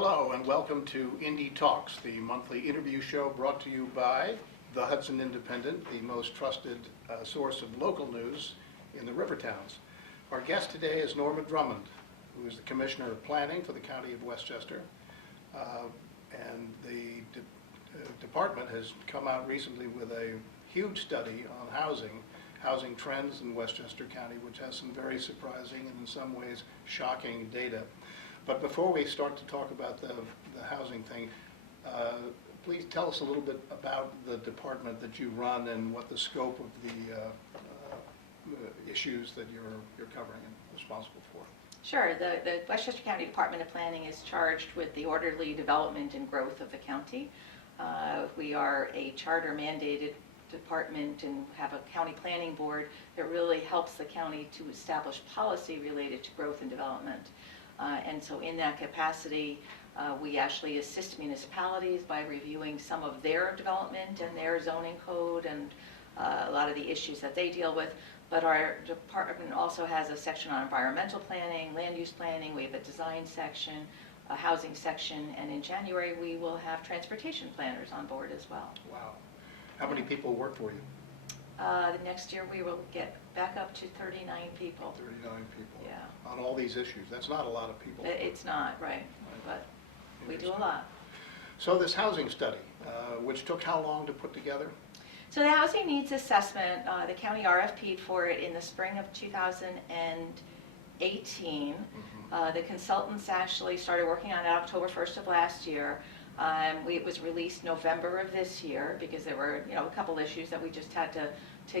Hello and welcome to Indy Talks, the monthly interview show brought to you by the Hudson Independent, the most trusted source of local news in the river towns. Our guest today is Norma Drummond, who is the Commissioner of Planning for the County of Westchester. And the department has come out recently with a huge study on housing trends in Westchester County, which has some very surprising and in some ways shocking data. But before we start to talk about the housing thing, please tell us a little bit about the department that you run and what the scope of the issues that you're covering and responsible for. Sure. The Westchester County Department of Planning is charged with the orderly development and growth of the county. We are a charter mandated department and have a county planning board that really helps the county to establish policy related to growth and development. And so in that capacity, we actually assist municipalities by reviewing some of their development and their zoning code and a lot of the issues that they deal with. But our department also has a section on environmental planning, land use planning. We have a design section, a housing section, and in January we will have transportation planners on board as well. Wow. How many people work for you? The next year we will get back up to 39 people. 39 people. Yeah. On all these issues. That's not a lot of people. It's not, right, but we do a lot. So this housing study, which took how long to put together? So the housing needs assessment, the county RFP'd for it in the spring of 2018. The consultants actually started working on it October 1st of last year. It was released November of this year because there were, a couple issues that we just had to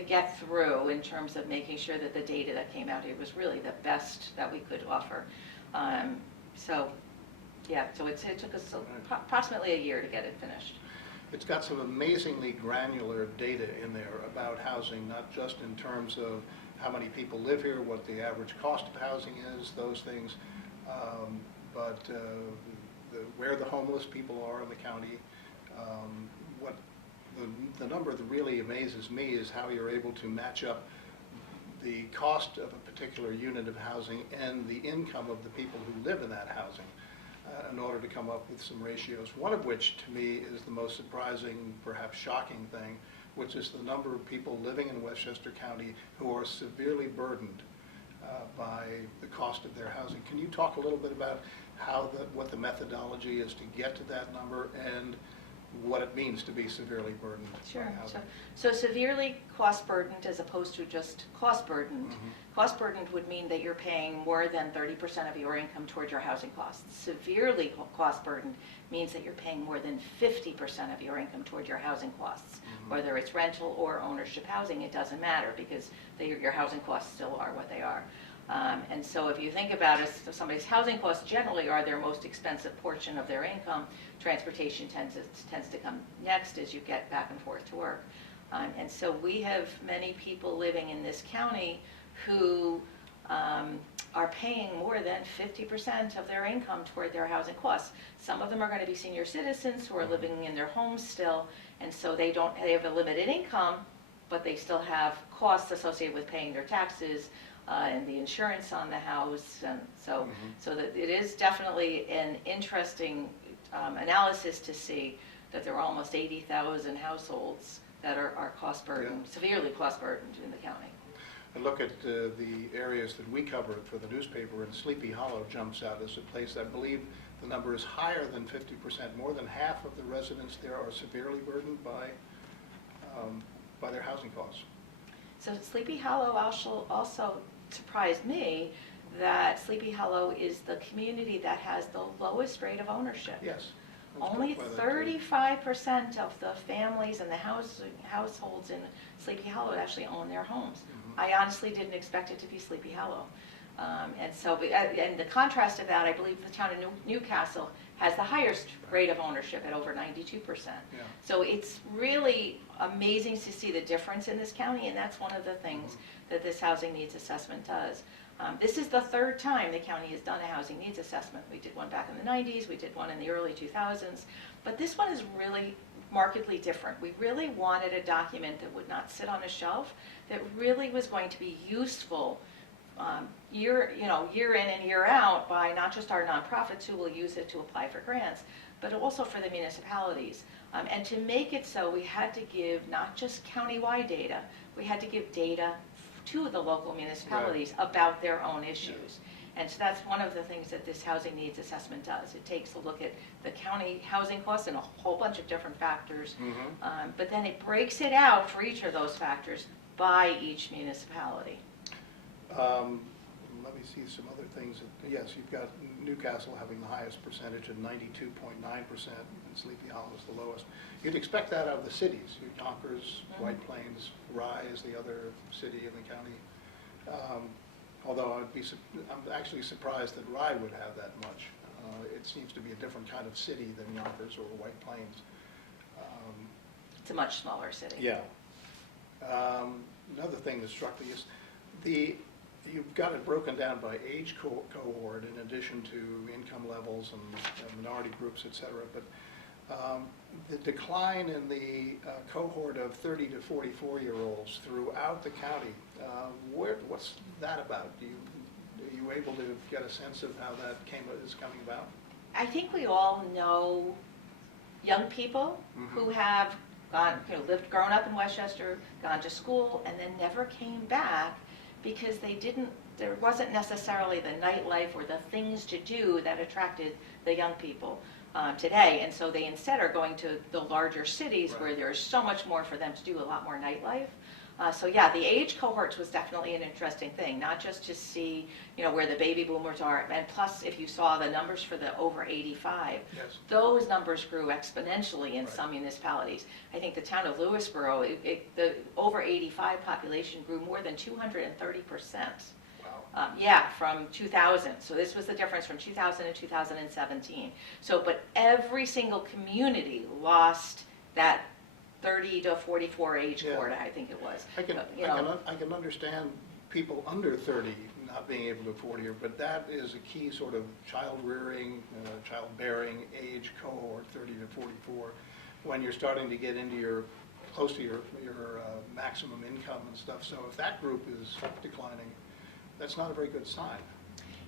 get through in terms of making sure that the data that came out here was really the best that we could offer. So it took us approximately a year to get it finished. It's got some amazingly granular data in there about housing, not just in terms of how many people live here, what the average cost of housing is, those things, but where the homeless people are in the county. What the number that really amazes me is how you're able to match up the cost of a particular unit of housing and the income of the people who live in that housing in order to come up with some ratios, one of which to me is the most surprising, perhaps shocking thing, which is the number of people living in Westchester County who are severely burdened by the cost of their housing. Can you talk a little bit about what the methodology is to get to that number and what it means to be severely burdened? Sure. So severely cost burdened as opposed to just cost burdened. Cost burdened would mean that you're paying more than 30% of your income toward your housing costs. Severely cost burdened means that you're paying more than 50% of your income toward your housing costs. Whether it's rental or ownership housing, it doesn't matter because your housing costs still are what they are. And so if you think about it, somebody's housing costs generally are their most expensive portion of their income. Transportation tends to come next as you get back and forth to work. And so we have many people living in this county who are paying more than 50% of their income toward their housing costs. Some of them are going to be senior citizens who are living in their homes still, and so they have a limited income, but they still have costs associated with paying their taxes, and the insurance on the house, and so that it is definitely an interesting analysis to see that there are almost 80,000 households that are cost burdened, severely cost burdened in the county. I look at the areas that we covered for the newspaper, and Sleepy Hollow jumps out as a place I believe the number is higher than 50%. More than half of the residents there are severely burdened by their housing costs. So Sleepy Hollow also surprised me that Sleepy Hollow is the community that has the lowest rate of ownership. Yes. Only 35% of the families and the households in Sleepy Hollow actually own their homes. I honestly didn't expect it to be Sleepy Hollow. And the contrast of that, I believe the town of Newcastle has the highest rate of ownership at over 92%. Yeah. So it's really amazing to see the difference in this county, and that's one of the things that this housing needs assessment does. This is the third time the county has done a housing needs assessment. We did one back in the 90s, we did one in the early 2000s, but this one is really markedly different. We really wanted a document that would not sit on a shelf, that really was going to be useful year in and year out by not just our nonprofits who will use it to apply for grants, but also for the municipalities. And to make it so, we had to give not just countywide data, we had to give data to the local municipalities about their own issues. And so that's one of the things that this housing needs assessment does. It takes a look at the county housing costs and a whole bunch of different factors, but then it breaks it out for each of those factors by each municipality. Let me see some other things. Yes, you've got Newcastle having the highest percentage at 92.9%, and Sleepy Hollow is the lowest. You'd expect that out of the cities. Yonkers, White Plains, Rye is the other city in the county. Although I'm actually surprised that Rye would have that much. It seems to be a different kind of city than Yonkers or White Plains. It's a much smaller city. Yeah. Another thing that struck me is you've got it broken down by age cohort in addition to income levels and minority groups, et cetera. But the decline in the cohort of 30 to 44-year-olds throughout the county, what's that about? Are you able to get a sense of how that is coming about? I think we all know young people who have grown up in Westchester, gone to school, and then never came back because there wasn't necessarily the nightlife or the things to do that attracted the young people today. And so they instead are going to the larger cities where there's so much more for them to do, a lot more nightlife. So yeah, the age cohorts was definitely an interesting thing, not just to see, where the baby boomers are, and plus if you saw the numbers for the over 85, those numbers grew exponentially in some municipalities. I think the town of Lewisboro, the over 85 population grew more than 230%. Wow. From 2000. So this was the difference from 2000 to 2017. So, but every single community lost that 30 to 44 age cohort, I think it was. I can understand people under 30 not being able to afford here, but that is a key sort of child-rearing, child-bearing age cohort, 30 to 44, when you're starting to get into close to your maximum income and stuff. So if that group is declining, that's not a very good sign.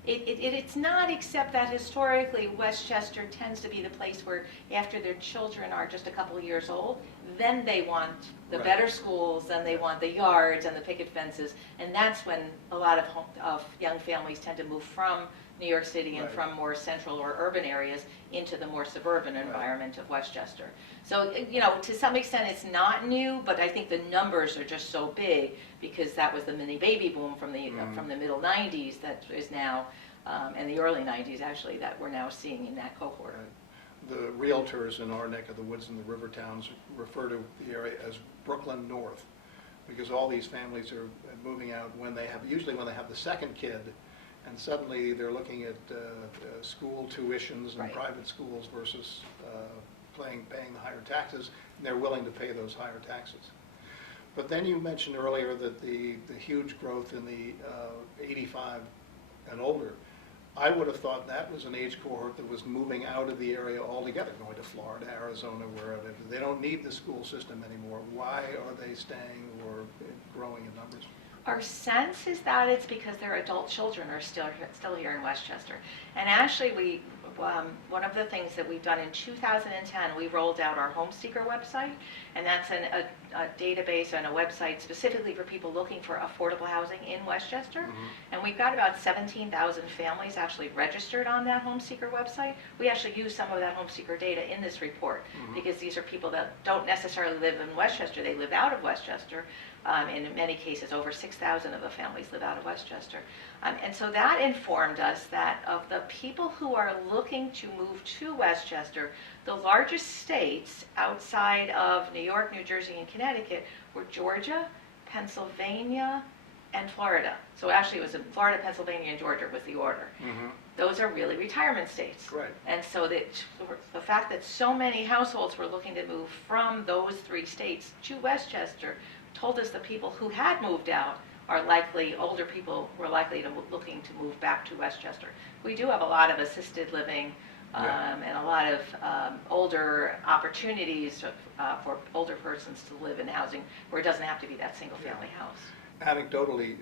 It's not, except that historically Westchester tends to be the place where after their children are just a couple of years old, then they want the better schools and they want the yards and the picket fences, and that's when a lot of young families tend to move from New York City and from more central or urban areas into the more suburban environment of Westchester. So, to some extent it's not new, but I think the numbers are just so big because that was the mini baby boom from the middle 90s that is now, and the early 90s actually, that we're now seeing in that cohort. Right. The realtors in our neck of the woods in the river towns refer to the area as Brooklyn North, because all these families are moving out usually when they have the second kid, and suddenly they're looking at school tuitions and private schools versus paying the higher taxes, and they're willing to pay those higher taxes. But then you mentioned earlier that the huge growth in the 85 and older, I would have thought that was an age cohort that was moving out of the area altogether, going to Florida, Arizona, wherever. They don't need the school system anymore. Why are they staying or growing in numbers? Our sense is that it's because their adult children are still here in Westchester. And actually, one of the things that we've done in 2010, we rolled out our Home Seeker website, and that's a database and a website specifically for people looking for affordable housing in Westchester. And we've got about 17,000 families actually registered on that Home Seeker website. We actually use some of that Home Seeker data in this report because these are people that don't necessarily live in Westchester, they live out of Westchester. And in many cases, over 6,000 of the families live out of Westchester. And so that informed us that of the people who are looking to move to Westchester, the largest states outside of New York, New Jersey, and Connecticut were Georgia, Pennsylvania, and Florida. So actually it was in Florida, Pennsylvania, and Georgia was the order. Those are really retirement states. Right. And so the fact that so many households were looking to move from those three states to Westchester told us the people who had moved out are likely, older people were likely to looking to move back to Westchester. We do have a lot of assisted living and a lot of older opportunities for older persons to live in housing where it doesn't have to be that single family house. Anecdotally,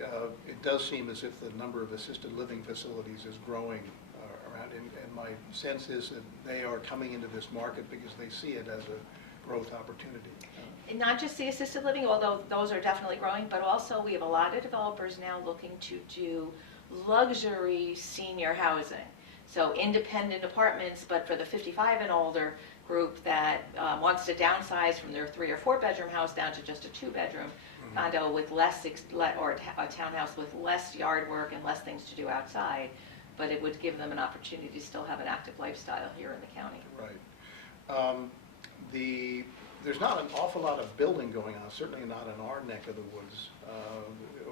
it does seem as if the number of assisted living facilities is growing around, and my sense is that they are coming into this market because they see it as a growth opportunity. And not just the assisted living, although those are definitely growing, but also we have a lot of developers now looking to do luxury senior housing. So independent apartments, but for the 55 and older group that wants to downsize from their 3 or 4 bedroom house down to just a 2-bedroom condo with less, or a townhouse with less yard work and less things to do outside, but it would give them an opportunity to still have an active lifestyle here in the county. Right. There's not an awful lot of building going on, certainly not in our neck of the woods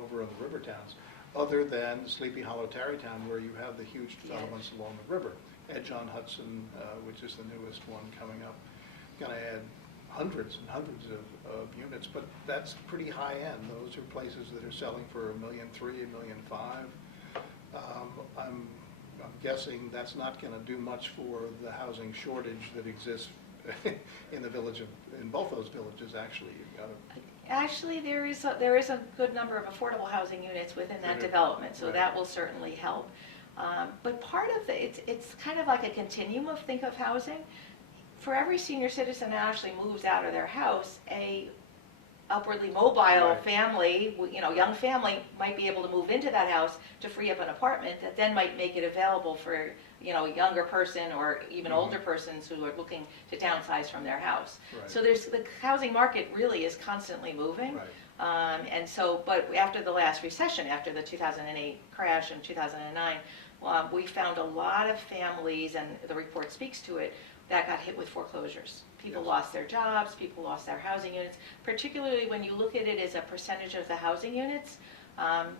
over in the river towns, other than Sleepy Hollow, Tarrytown, where you have the huge developments along the river. Edge on Hudson, which is the newest one coming up, going to add hundreds and hundreds of units, but that's pretty high end. Those are places that are selling for $1.3 million, $1.5 million. I'm guessing that's not going to do much for the housing shortage that exists in the village in both those villages. Actually, you've got to. Actually, there is a good number of affordable housing units within that development, so that will certainly help. But part of it's kind of like a continuum of think of housing. For every senior citizen that actually moves out of their house, a upwardly mobile family, young family might be able to move into that house to free up an apartment that then might make it available for a younger person or even older persons who are looking to downsize from their house. So the housing market really is constantly moving. And so, but after the last recession, after the 2008 crash in 2009, we found a lot of families, and the report speaks to it, that got hit with foreclosures. People lost their jobs, people lost their housing units, particularly when you look at it as a percentage of the housing units.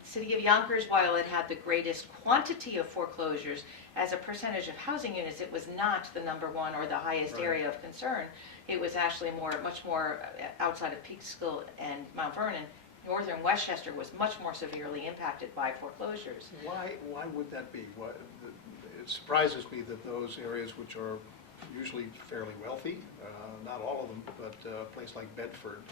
City of Yonkers, while it had the greatest quantity of foreclosures, as a percentage of housing units, it was not the #1 or the highest area of concern. It was actually much more outside of Peekskill and Mount Vernon. Northern Westchester was much more severely impacted by foreclosures. Why would that be? It surprises me that those areas which are usually fairly wealthy, not all of them, but a place like Bedford,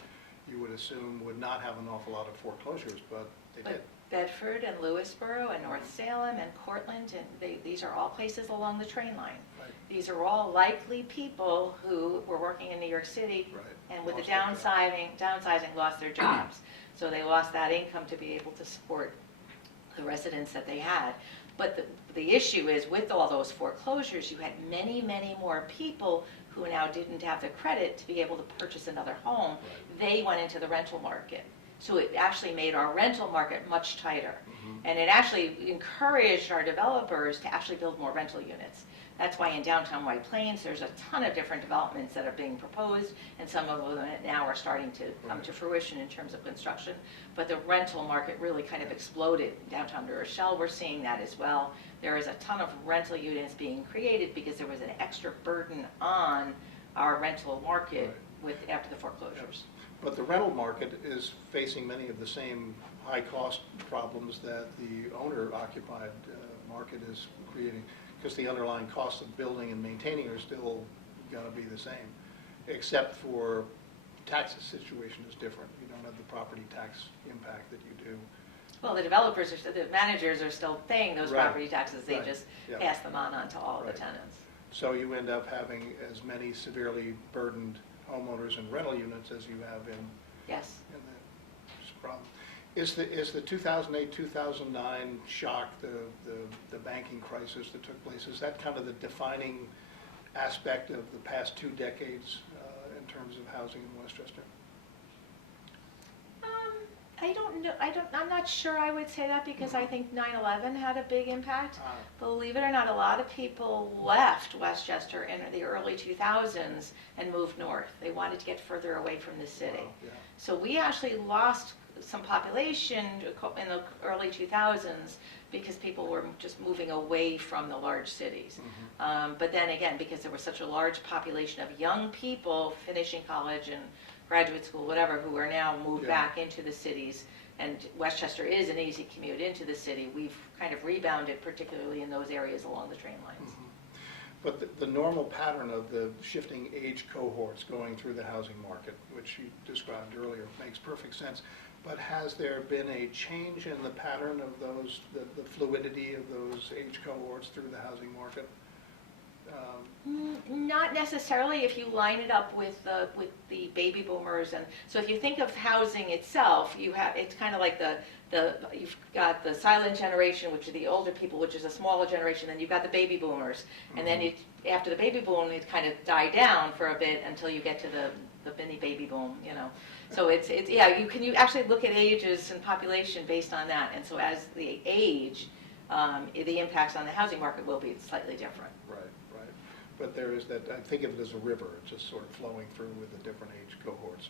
you would assume would not have an awful lot of foreclosures, but they did. Bedford and Lewisboro and North Salem and Cortland, and these are all places along the train line. These are all likely people who were working in New York City and with the downsizing lost their jobs. So they lost that income to be able to support the residents that they had. But the issue is, with all those foreclosures, you had many, many more people who now didn't have the credit to be able to purchase another home. They went into the rental market. So it actually made our rental market much tighter. And it actually encouraged our developers to actually build more rental units. That's why in downtown White Plains, there's a ton of different developments that are being proposed, and some of them now are starting to come to fruition in terms of construction. But the rental market really kind of exploded. Downtown New Rochelle, we're seeing that as well. There is a ton of rental units being created because there was an extra burden on our rental market after the foreclosures. But the rental market is facing many of the same high cost problems that the owner-occupied market is creating, because the underlying costs of building and maintaining are still going to be the same, except for tax situation is different. You don't have the property tax impact that you do. Well, the managers are still paying those property taxes. They just pass them on to all of the tenants. So you end up having as many severely burdened homeowners and rental units as you have in the problem. Is the 2008-2009 shock, the banking crisis that took place, is that kind of the defining aspect of the past 2 decades in terms of housing in Westchester? I don't know. I'm not sure I would say that, because I think 9/11 had a big impact. Believe it or not, a lot of people left Westchester in the early 2000s and moved north. They wanted to get further away from the city. So we actually lost some population in the early 2000s because people were just moving away from the large cities. But then again, because there was such a large population of young people finishing college and graduate school, whatever, who are now moved back into the cities, and Westchester is an easy commute into the city, we've kind of rebounded, particularly in those areas along the train lines. But the normal pattern of the shifting age cohorts going through the housing market, which you described earlier, makes perfect sense. But has there been a change in the pattern of those, the fluidity of those age cohorts through the housing market? Not necessarily if you line it up with the baby boomers. And so if you think of housing itself, it's kind of like you've got the silent generation, which are the older people, which is a smaller generation, then you've got the baby boomers. And then after the baby boom, it kind of die down for a bit until you get to the mini baby boom, you know. So you actually look at ages and population based on that. And so as the age, the impacts on the housing market will be slightly different. Right. But there is that, I think of it as a river, just sort of flowing through with the different age cohorts.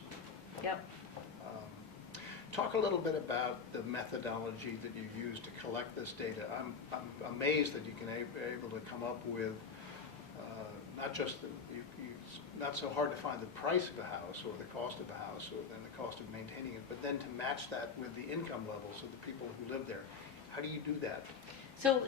Yep. Talk a little bit about the methodology that you use to collect this data. I'm amazed that you can be able to come up with not just not so hard to find the price of a house or the cost of a house or then the cost of maintaining it, but then to match that with the income levels of the people who live there. How do you do that? So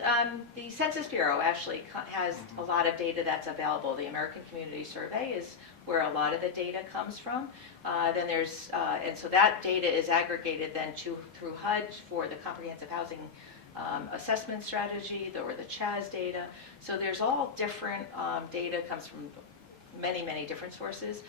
the Census Bureau actually has a lot of data that's available. The American Community Survey is where a lot of the data comes from. Then there's, and so that data is aggregated then through HUD for the Comprehensive Housing Assessment Strategy, or the CHAS data. So there's all different data comes from many, many different sources.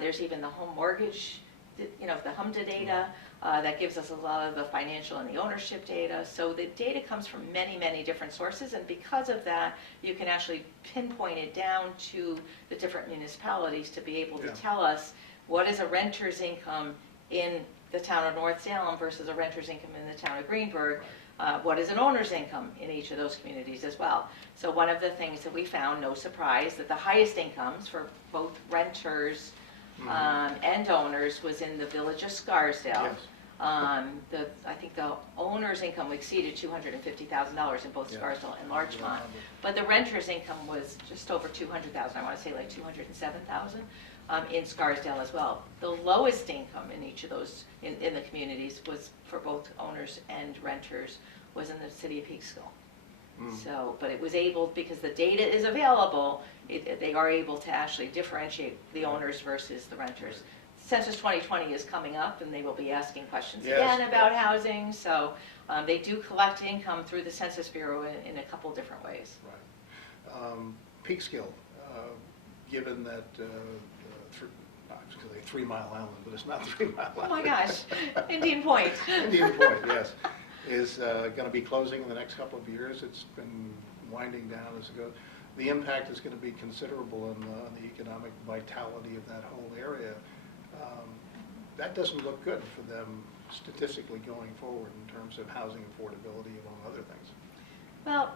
There's even the home mortgage, the HMDA data. That gives us a lot of the financial and the ownership data. So the data comes from many, many different sources, and because of that, you can actually pinpoint it down to the different municipalities to be able to tell us what is a renter's income in the town of North Salem versus a renter's income in the town of Greenberg. What is an owner's income in each of those communities as well. So one of the things that we found, no surprise, that the highest incomes for both renters and owners was in the village of Scarsdale. Yes. I think the owner's income exceeded $250,000 in both Scarsdale and Larchmont, but the renter's income was just over $200,000. I want to say like $207,000 in Scarsdale as well. The lowest income in each of those in the communities was for both owners and renters was in the city of Peekskill. So, but it was able, because the data is available, they are able to actually differentiate the owners versus the renters. Census 2020 is coming up, and they will be asking questions again about housing. So they do collect income through the Census Bureau in a couple different ways. Right. Peekskill, given that, I was going to say 3 Mile Island, but it's not 3 Mile Island. Oh my gosh, Indian Point. Indian Point, yes, is going to be closing in the next couple of years. It's been winding down as it goes. The impact is going to be considerable on the economic vitality of that whole area. That doesn't look good for them statistically going forward in terms of housing affordability, among other things. Well,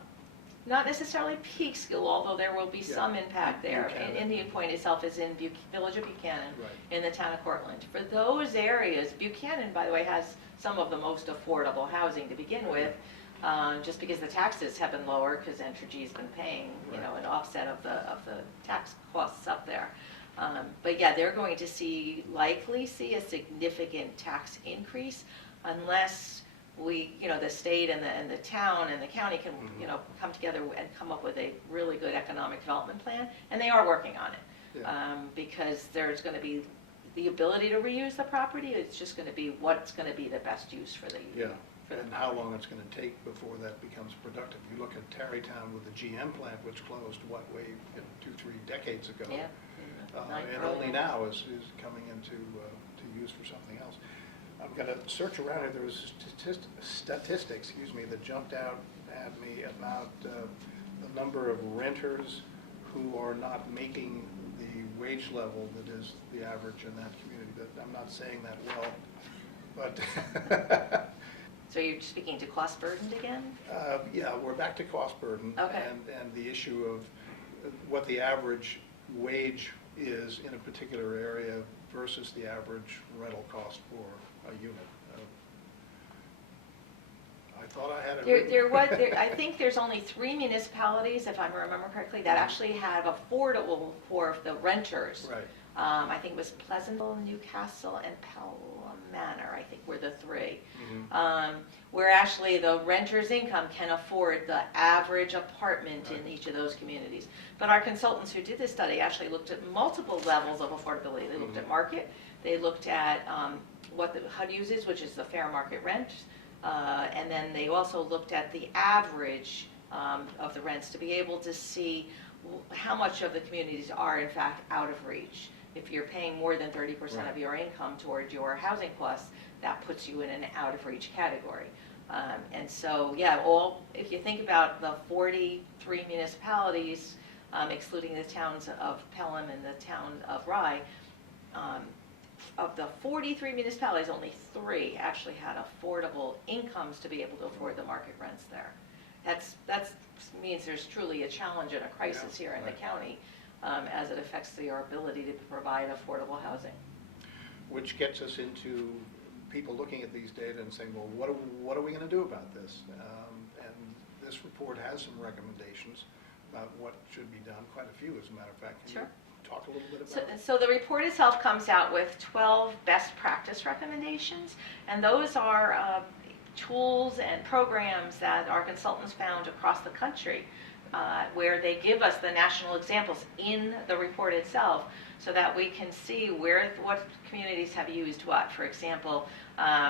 not necessarily Peekskill, although there will be some impact there. And Indian Point itself is in Village of Buchanan, in the town of Cortland. For those areas, Buchanan, by the way, has some of the most affordable housing to begin with, just because the taxes have been lower, because Entergy's been paying, an offset of the tax costs up there. But yeah, they're going to likely see a significant tax increase unless we, the state and the town and the county can, come together and come up with a really good economic development plan, and they are working on it. Because there's going to be the ability to reuse the property. It's just going to be what's going to be the best use for the and how long it's going to take before that becomes productive. You look at Tarrytown with the GM plant, which closed, 2-3 decades ago. Yeah. And only now is coming into to use for something else. I'm going to search around here. There was statistics, that jumped out at me about the number of renters who are not making the wage level that is the average in that community. I'm not saying that well, but... So you're speaking to cost burdened again? Yeah, we're back to cost burden. Okay. And the issue of what the average wage is in a particular area versus the average rental cost for a unit. I thought I had it. I think there's only 3 municipalities, if I remember correctly, that actually have affordable for the renters. Right. I think it was Pleasantville, Newcastle, and Pelham Manor, I think were the 3. Where actually the renter's income can afford the average apartment in each of those communities. But our consultants who did this study actually looked at multiple levels of affordability. They looked at market, they looked at what the HUD uses, which is the fair market rent. And then they also looked at the average of the rents to be able to see how much of the communities are in fact out of reach. If you're paying more than 30% of your income toward your housing costs, that puts you in an out of reach category. And so, yeah, if you think about the 43 municipalities, excluding the towns of Pelham and the town of Rye, of the 43 municipalities, only 3 actually had affordable incomes to be able to afford the market rents there. That means there's truly a challenge and a crisis here in the county as it affects our ability to provide affordable housing. Which gets us into people looking at these data and saying, well, what are we going to do about this? And this report has some recommendations about what should be done, quite a few as a matter of fact. Can you talk a little bit about it? So the report itself comes out with 12 best practice recommendations, and those are tools and programs that our consultants found across the country where they give us the national examples in the report itself so that we can see what communities have used what. For example,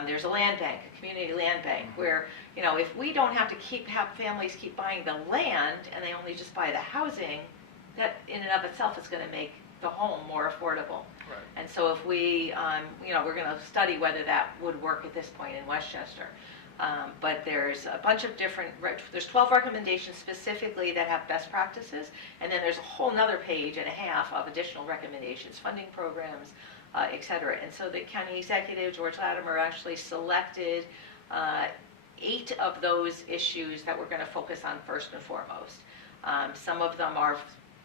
there's a land bank, a community land bank, where, if we don't have to have families keep buying the land and they only just buy the housing, that in and of itself is going to make the home more affordable. Right. And so if we're going to study whether that would work at this point in Westchester. But there's a bunch of there's 12 recommendations specifically that have best practices, and then there's a whole nother page and a half of additional recommendations, funding programs, et cetera. And so the county executive, George Latimer, actually selected 8 of those issues that we're going to focus on first and foremost. Some of them are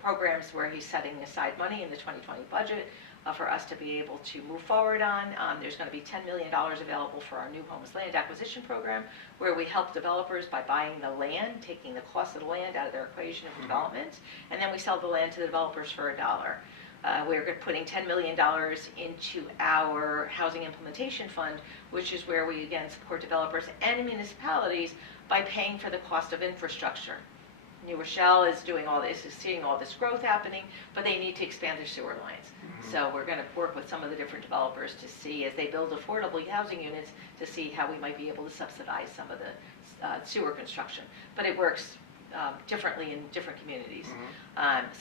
programs where he's setting aside money in the 2020 budget for us to be able to move forward on. There's going to be $10 million available for our New Homes Land Acquisition Program, where we help developers by buying the land, taking the cost of the land out of their equation of development, and then we sell the land to the developers for $1. We're putting $10 million into our Housing Implementation Fund, which is where we, again, support developers and municipalities by paying for the cost of infrastructure. New Rochelle is seeing all this growth happening, but they need to expand their sewer lines. So we're going to work with some of the different developers to see, as they build affordable housing units, to see how we might be able to subsidize some of the sewer construction. But it works differently in different communities.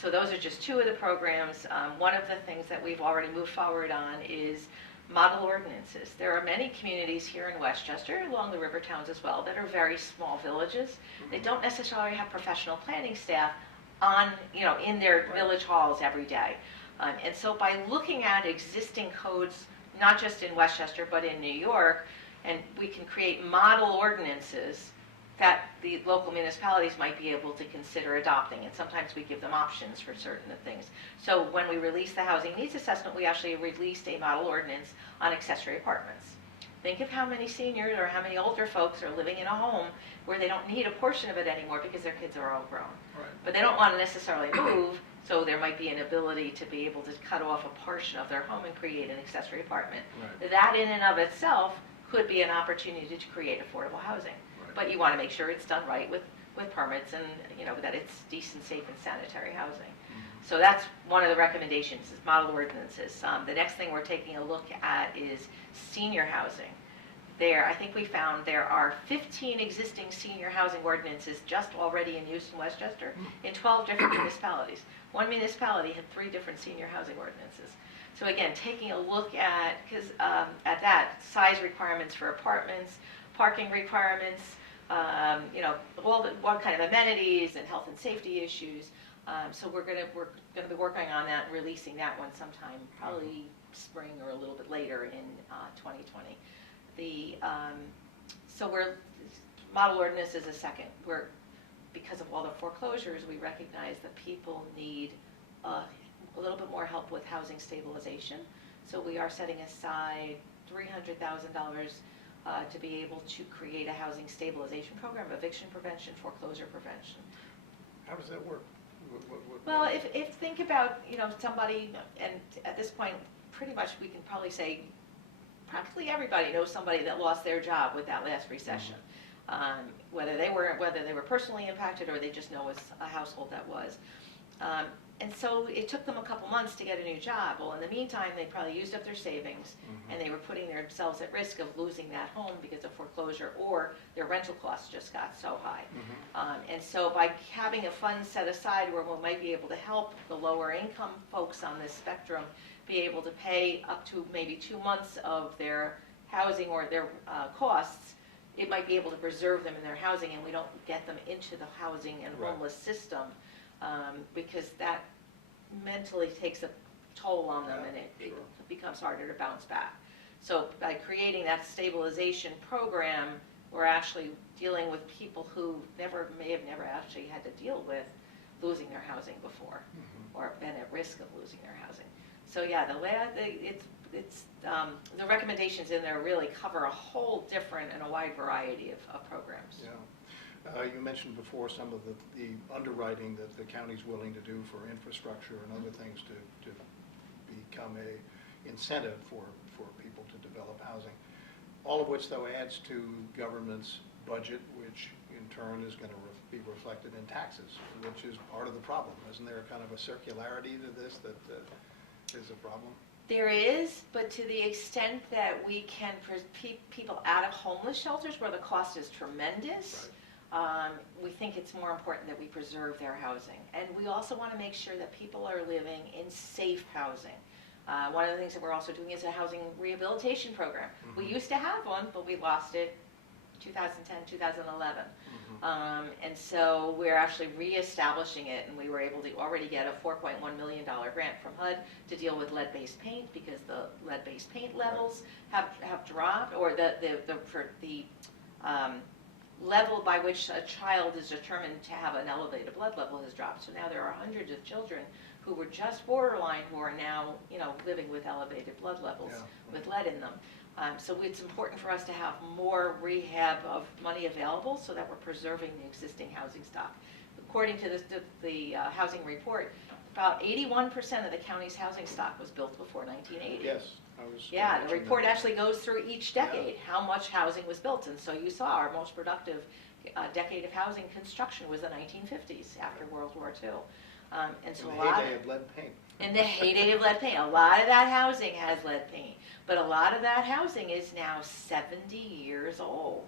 So those are just 2 of the programs. One of the things that we've already moved forward on is model ordinances. There are many communities here in Westchester, along the river towns as well, that are very small villages. They don't necessarily have professional planning staff in their village halls every day. And so by looking at existing codes, not just in Westchester, but in New York, and we can create model ordinances that the local municipalities might be able to consider adopting, and sometimes we give them options for certain things. So when we released the Housing Needs Assessment, we actually released a model ordinance on accessory apartments. Think of how many seniors or how many older folks are living in a home where they don't need a portion of it anymore because their kids are all grown. Right. But they don't want to necessarily move, so there might be an ability to be able to cut off a portion of their home and create an accessory apartment. Right. That in and of itself could be an opportunity to create affordable housing. Right. But you want to make sure it's done right with permits and that it's decent, safe, and sanitary housing. So that's one of the recommendations, is model ordinances. The next thing we're taking a look at is senior housing. I think we found there are 15 existing senior housing ordinances just already in use in Westchester in 12 different municipalities. One municipality had 3 different senior housing ordinances. So again, taking a look at that, size requirements for apartments, parking requirements, what kind of amenities and health and safety issues. So we're going to be working on that and releasing that one sometime, probably spring or a little bit later in 2020. Model ordinance is a second. Because of all the foreclosures, we recognize that people need a little bit more help with housing stabilization. So we are setting aside $300,000 to be able to create a housing stabilization program, eviction prevention, foreclosure prevention. How does that work? Well, if think about somebody, and at this point, pretty much we can probably say practically everybody knows somebody that lost their job with that last recession. Whether they were personally impacted or they just know it's a household that was. And so it took them a couple months to get a new job. Well, in the meantime, they probably used up their savings, and they were putting themselves at risk of losing that home because of foreclosure, or their rental costs just got so high. And so by having a fund set aside where we might be able to help the lower income folks on this spectrum be able to pay up to maybe 2 months of their housing or their costs, it might be able to preserve them in their housing, and we don't get them into the housing and homeless system, because that mentally takes a toll on them, and it becomes harder to bounce back. So by creating that stabilization program, we're actually dealing with people who may have never actually had to deal with losing their housing before, or been at risk of losing their housing. So yeah, the recommendations in there really cover a whole different and a wide variety of programs. Yeah. You mentioned before some of the underwriting that the county's willing to do for infrastructure and other things to become a incentive for people to develop housing. All of which, though, adds to government's budget, which in turn is going to be reflected in taxes, which is part of the problem. Isn't there a kind of a circularity to this that is a problem? There is, but to the extent that we can keep people out of homeless shelters where the cost is tremendous, we think it's more important that we preserve their housing. And we also want to make sure that people are living in safe housing. One of the things that we're also doing is a housing rehabilitation program. We used to have one, but we lost it 2010, 2011. And so we're actually reestablishing it, and we were able to already get a $4.1 million grant from HUD to deal with lead-based paint, because the lead-based paint levels have dropped, or the level by which a child is determined to have an elevated blood level has dropped. So now there are hundreds of children who were just borderline who are now, living with elevated blood levels with lead in them. So it's important for us to have more rehab of money available so that we're preserving the existing housing stock. According to the housing report, about 81% of the county's housing stock was built before 1980. Yes. The report actually goes through each decade, how much housing was built. And so you saw our most productive decade of housing construction was the 1950s after World War II. And so in the heyday of lead paint. In the heyday of lead paint. A lot of that housing has lead paint. But a lot of that housing is now 70 years old.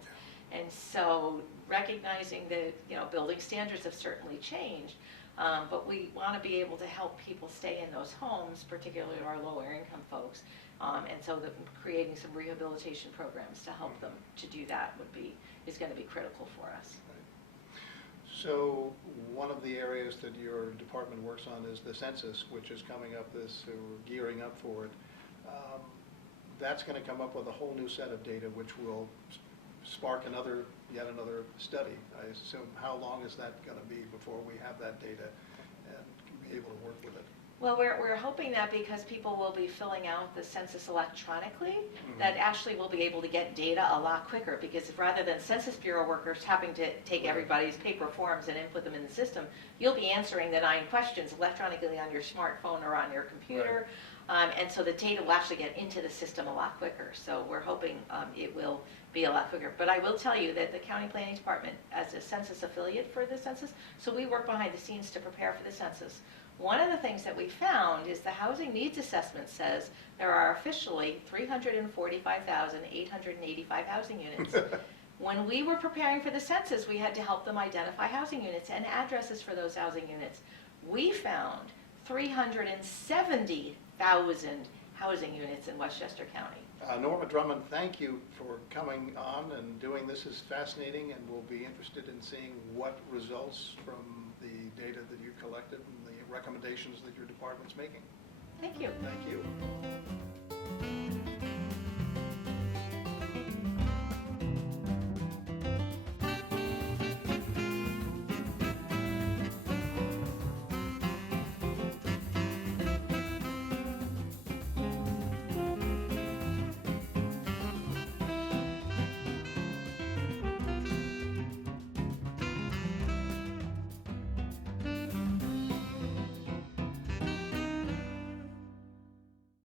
And so recognizing that, building standards have certainly changed, but we want to be able to help people stay in those homes, particularly our lower income folks. And so creating some rehabilitation programs to help them to do that is going to be critical for us. So one of the areas that your department works on is the census, which is coming up so we're gearing up for it. That's going to come up with a whole new set of data, which will spark yet another study. I assume. How long is that going to be before we have that data and be able to work with it? Well, we're hoping that because people will be filling out the census electronically, that actually we'll be able to get data a lot quicker, because rather than Census Bureau workers having to take everybody's paper forms and input them in the system, you'll be answering the 9 questions electronically on your smartphone or on your computer. And so the data will actually get into the system a lot quicker. So we're hoping it will be a lot quicker. But I will tell you that the County Planning Department, as a census affiliate for the census, so we work behind the scenes to prepare for the census. One of the things that we found is the housing needs assessment says there are officially 345,885 housing units. When we were preparing for the census, we had to help them identify housing units and addresses for those housing units. We found 370,000 housing units in Westchester County. Norma Drummond, thank you for coming on and doing this. Is fascinating, and we'll be interested in seeing what results from the data that you collected and the recommendations that your department's making. Thank you. Thank you.